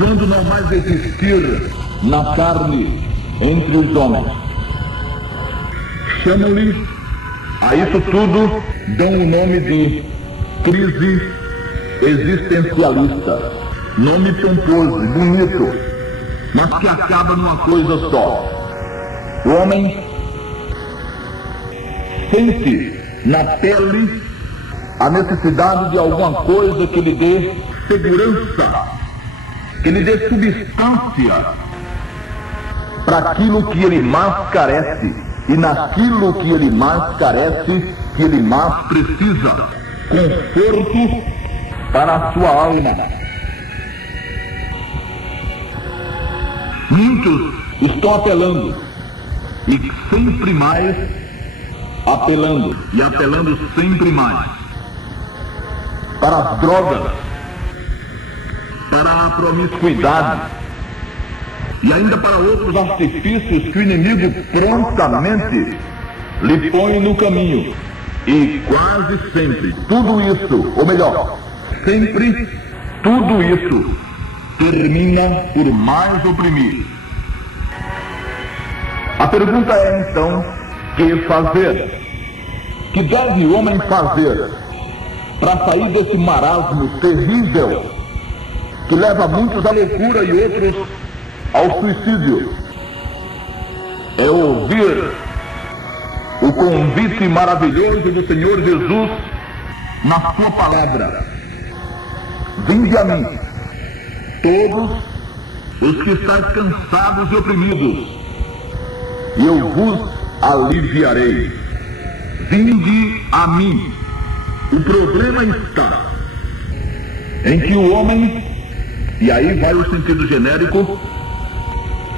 quando não mais existir na carne entre os homens. Chamam-lhe a isso tudo, dão o nome de crise existencialista. Nome pomposo, bonito, mas que acaba numa coisa só. O homem sente na pele a necessidade de alguma coisa que lhe dê segurança, que lhe dê substância para aquilo que ele mais carece, e naquilo que ele mais carece, que ele mais precisa: conforto para a sua alma. Muitos estão apelando, e sempre mais apelando, e apelando sempre mais para as drogas, para a promiscuidade e ainda para outros artifícios que o inimigo prontamente lhe põe no caminho. E quase sempre tudo isso, ou melhor, sempre tudo isso termina por mais oprimir. A pergunta é então: que fazer? Que deve o homem fazer para sair desse marasmo terrível que leva muitos à loucura e outros ao suicídio? É ouvir o convite maravilhoso do Senhor Jesus na sua palavra: vinde a mim, todos os que estáis cansados e oprimidos, e eu vos aliviarei. Vinde a mim. O problema está em que o homem, e aí vai o sentido genérico,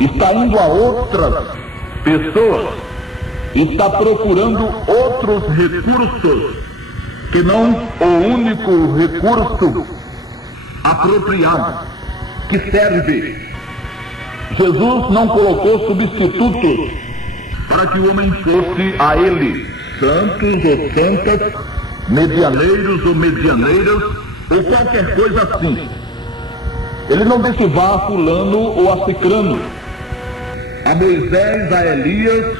está indo a outras pessoas, está procurando outros recursos, que não o único recurso apropriado, que serve. Jesus não colocou substitutos para que o homem fosse a ele, santos ou santas, medianeiros ou medianeiras, ou qualquer coisa assim. Ele não disse vá a fulano ou a cicrano, a Moisés, a Elias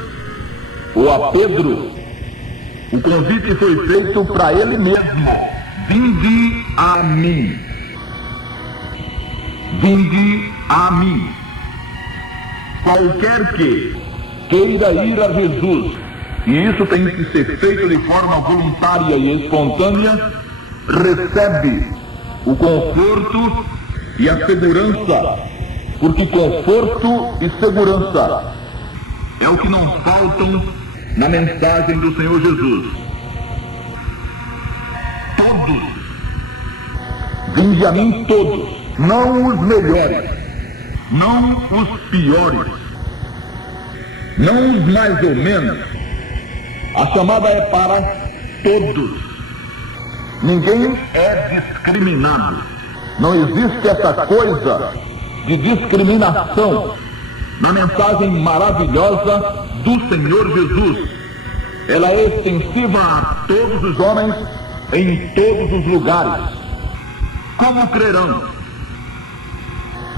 ou a Pedro. O convite foi feito para ele mesmo: vinde a mim. Vinde a mim. Qualquer que queira ir a Jesus, e isso tem que ser feito de forma voluntária e espontânea, recebe o conforto e a segurança, porque conforto e segurança é o que não faltam na mensagem do Senhor Jesus. Todos, vinde a mim todos, não os melhores, não os piores, não os mais ou menos. A chamada é para todos. Ninguém é discriminado. Não existe essa coisa de discriminação na mensagem maravilhosa do Senhor Jesus. Ela é extensiva a todos os homens, em todos os lugares. Como crerão,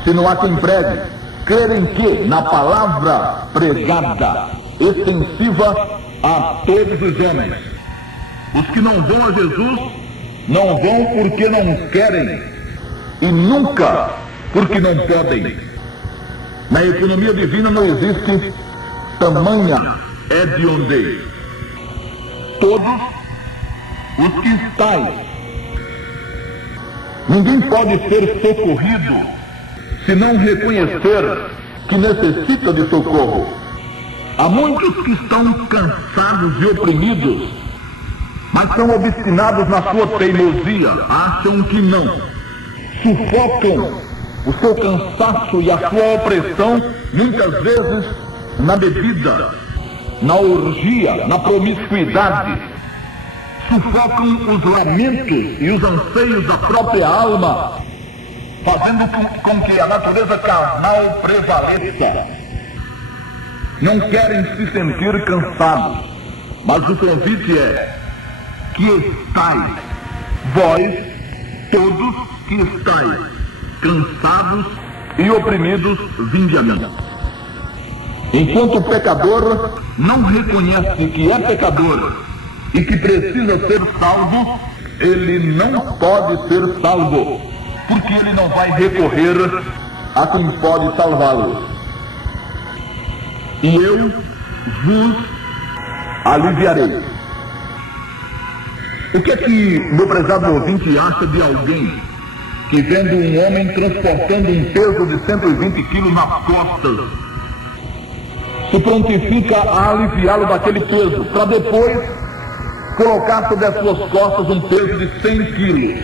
se não há quem pregue? Crer em quê? Na palavra pregada, extensiva a todos os homens. Os que não vão a Jesus, não vão porque não querem, e nunca porque não podem. Na economia divina não existe tamanha hedionde. Todos os que estáis. Ninguém pode ser socorrido se não reconhecer que necessita de socorro. Há muitos que estão cansados e oprimidos, mas são obstinados na sua teimosia, acham que não. Sufocam o seu cansaço e a sua opressão, muitas vezes, na bebida, na orgia, na promiscuidade. Sufocam os lamentos e os anseios da própria alma, fazendo com que a natureza carnal prevaleça. Não querem se sentir cansados, mas o convite é: que estáis, vós, todos que estáis cansados e oprimidos, vinde a mim. Enquanto o pecador não reconhece que é pecador e que precisa ser salvo, ele não pode ser salvo, porque ele não vai recorrer a quem pode salvá-lo. E eu vos aliviarei. O que é que meu prezado ouvinte acha de alguém que, vendo um homem transportando um peso de 120 quilos nas costas, se prontifica a aliviá-lo daquele peso, para depois colocar sobre as suas costas um peso de 100 quilos?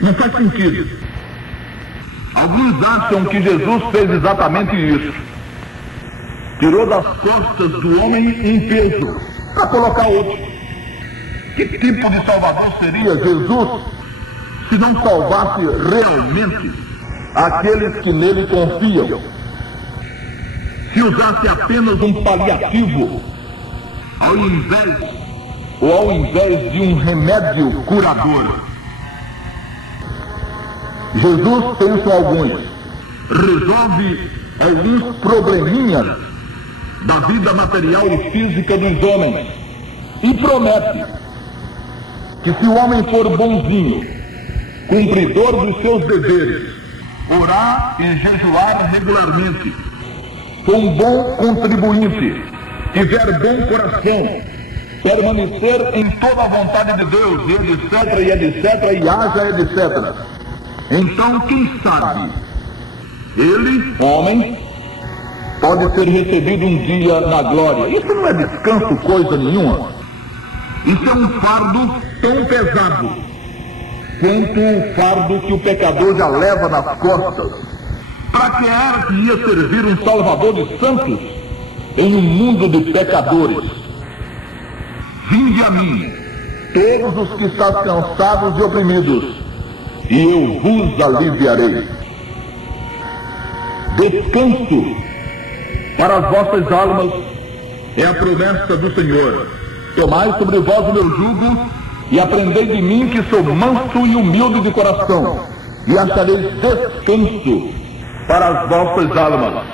Não faz sentido. Alguns acham que Jesus fez exatamente isso. Tirou das costas do homem um peso para colocar outro. Que tipo de salvador seria Jesus se não salvasse realmente aqueles que nele confiam? Se usasse apenas um paliativo ao invés de um remédio curador? Jesus, pensam alguns, resolve alguns probleminhas da vida material e física dos homens e promete que, se o homem for bonzinho, cumpridor dos seus deveres, orar e jejuar regularmente, for um bom contribuinte, tiver bom coração, permanecer em toda a vontade de Deus, e etc, e haja, etc. Então, quem sabe, ele, homem, pode ser recebido um dia na glória. Isso não é descanso coisa nenhuma. Isso é um fardo tão pesado quanto o fardo que o pecador já leva nas costas. Para que era que ia servir um Salvador de santos em um mundo de pecadores? Vinde a mim, todos os que estão cansados e oprimidos, e eu vos aliviarei. Descanso para as vossas almas é a promessa do Senhor. Tomai sobre vós o meu jugo e aprendei de mim, que sou manso e humilde de coração, e achareis descanso para as vossas almas.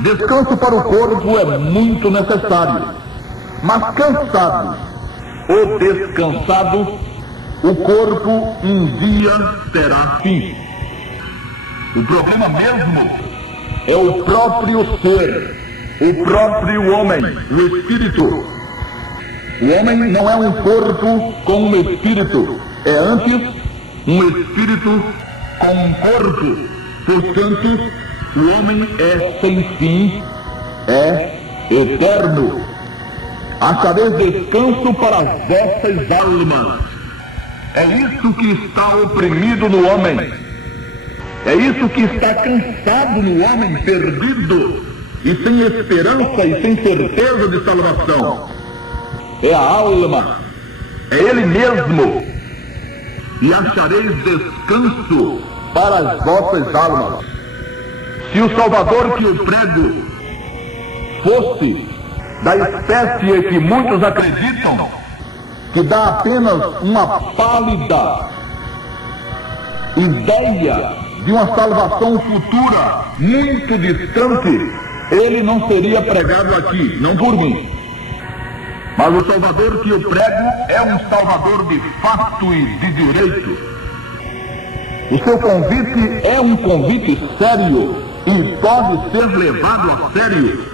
Descanso para o corpo é muito necessário, mas cansado ou descansado, o corpo um dia terá fim. O problema mesmo é o próprio ser, o próprio homem, o espírito. O homem não é um corpo com um espírito, é antes um espírito com um corpo. Portanto, o homem é sem fim, é eterno. Achareis descanso para as vossas almas. É isso que está oprimido no homem. É isso que está cansado no homem, perdido e sem esperança e sem certeza de salvação. É a alma, é ele mesmo. E achareis descanso para as vossas almas. Se o Salvador que eu prego fosse da espécie que muitos acreditam, que dá apenas uma pálida ideia de uma salvação futura muito distante, ele não seria pregado aqui, não por mim. Mas o Salvador que eu prego é um Salvador de fato e de direito. O seu convite é um convite sério e pode ser levado a sério.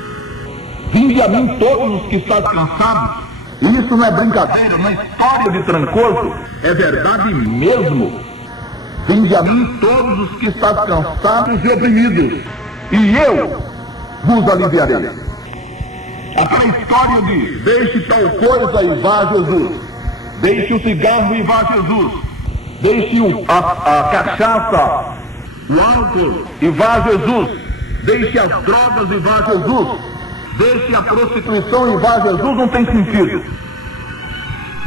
Vinde a mim todos os que estão cansados. E isso não é brincadeira, não é história de Trancoso, é verdade mesmo. Vinde a mim todos os que estão cansados e oprimidos, e eu vos aliviarei. Aquela história de deixe tal coisa e vá Jesus, deixe o cigarro e vá Jesus, deixe a cachaça, o álcool e vá Jesus, deixe as drogas e vá Jesus, deixe a prostituição e vá Jesus, não tem sentido.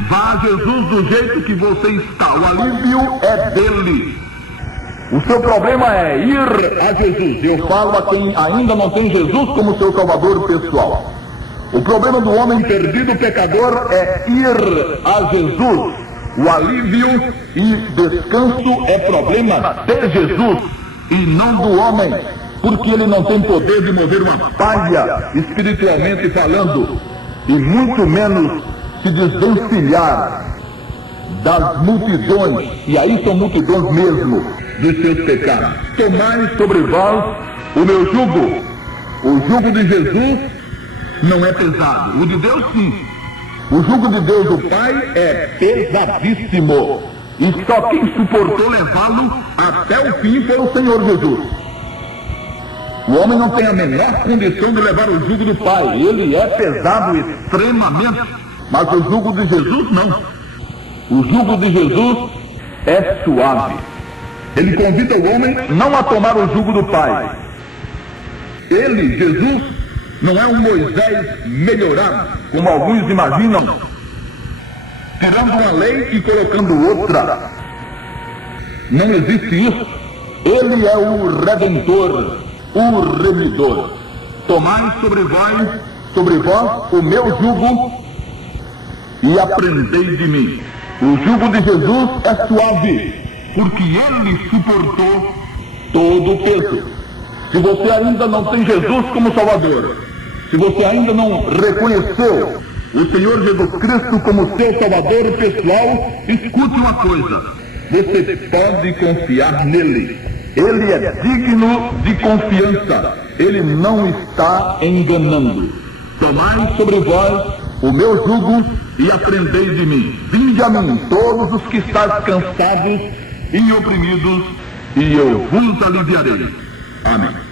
Vá Jesus do jeito que você está, o alívio é dele. O seu problema é ir a Jesus. Eu falo a quem ainda não tem Jesus como seu Salvador pessoal. O problema do homem perdido, pecador, é ir a Jesus O alívio e descanso é problema de Jesus e não do homem, porque ele não tem poder de mover uma palha espiritualmente falando, e muito menos se desvencilhar das multidões, e aí são multidões mesmo, dos seus pecados. Tomai sobre vós o meu jugo. O jugo de Jesus não é pesado, o de Deus sim. O jugo de Deus, o Pai, é pesadíssimo, e só quem suportou levá-lo até o fim foi o Senhor Jesus. O homem não tem a menor condição de levar o jugo do Pai, ele é pesado extremamente, mas o jugo de Jesus não. O jugo de Jesus é suave. Ele convida o homem não a tomar o jugo do Pai. Ele, Jesus, não é um Moisés melhorado, como alguns imaginam, tirando uma lei e colocando outra. Não existe isso. Ele é o Redentor, o Remidor. Tomai sobre vós o meu jugo e aprendei de mim. O jugo de Jesus é suave, porque ele suportou todo o peso. Se você ainda não tem Jesus como Salvador, se você ainda não reconheceu o Senhor Jesus Cristo como seu Salvador pessoal, escute uma coisa: você pode confiar nele. Ele é digno de confiança. Ele não está enganando. Tomai sobre vós o meu jugo e aprendei de mim. Vinde a mim, todos os que estáis cansados e oprimidos, e eu vos aliviarei. Amém.